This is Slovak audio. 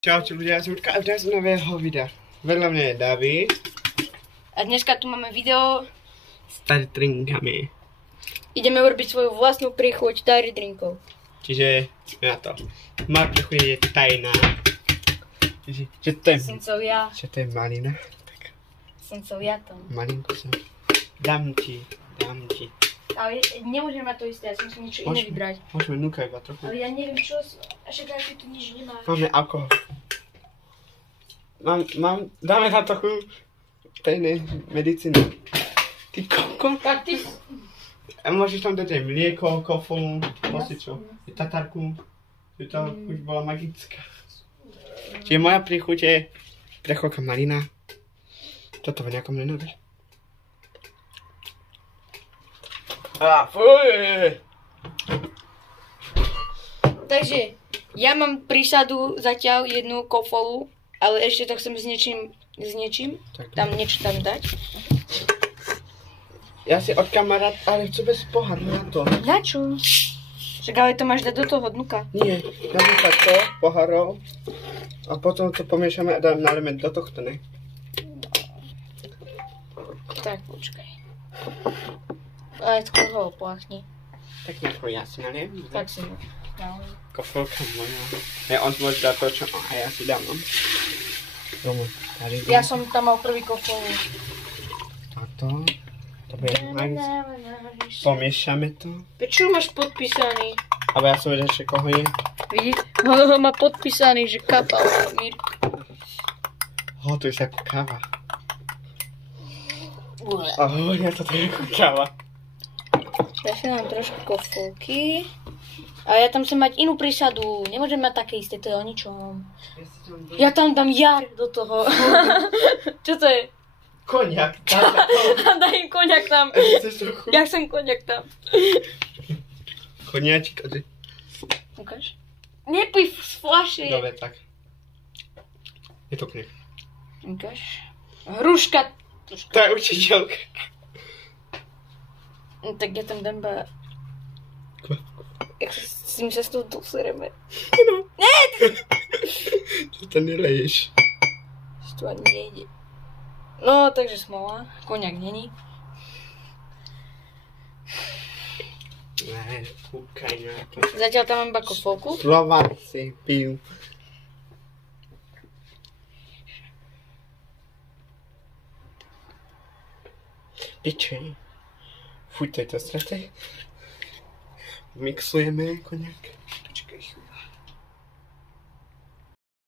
Čaute ľudia, ja som Urka a dnes nového videa. Vedľa mňa je David. A dneska tu máme video S tady drinkami. Ideme urobiť svoju vlastnú príchuť tady drinkov. Čiže na to. Moja príchuť je tajná. Čiže to je... Syncovia. Že to je malina. Tak. Syncovia tam. Malinku som. Dám ti. Ale nemôžem mať to isté, ja si musím niečo iné vybrať. Môžeme núkať iba trochu. Ale ja neviem čo, však aj tu nič nemáš. Máme alkohol. Dáme na trochu tajnej medicíny. Ty koko? Tak ty... A môžeš tam dať aj mlieko, kofolu, čo? Tatarku. Že to už bola magická. Čiže moja príchuť je precholka malina. Toto v nejakom nenové. Fuj! Takže, ja mám prísadu zatiaľ jednu kofolu, ale ešte to chcem s niečím. Tak. Tam niečo tam dať. Ja si od kamarát, ale chcú bez poháru na to. Na čo? Však ale to máš dať do toho dnuka. Nie, dáme takto, pohárov. A potom to pomiešame a nalejeme do tohto, ne? Tak, počkaj. Ale skôr ho opláchni. Tak nejako ja si naliem. Tak si ho. Kofolka moja. Ja on môže dať to, čo a ja si dám. Domu, tady. Ja som tam mal prvý kofol. A to bude nice. Pomiešame to. Prečo máš podpísaný? Ale ja som vedel, že koho je. Vidíš? Ho má podpísaný, že kapal. To je ako káva. Ahoj, ja to je ako káva. Ja si dám trošku kofolky. A ja tam chcem mať inú prísadu. Nemôžem mať také isté, to je o ničom. Ja tam dám jar do toho. Čo to je? Koniak. Daj im koniak tam. Ja chcem koniak tam. Koniačik, a ty? Ukáž? Nepij z fľaše. Dobre, tak. Je to knieh. Ukáž? Hruška. To je učiteľka. No, tak ja tam dám ba... Jak s tým sa s tou dosereme. No. Čo to neleješ? Že to ani nejde. No, takže smola. Koniak není. Ne, kúkaj na to. Zatiaľ tam mám iba kofolku. Slováci pijú. Pičej. Fuj, to je to straté. Mixujeme koniak. Počkaj chvíľu.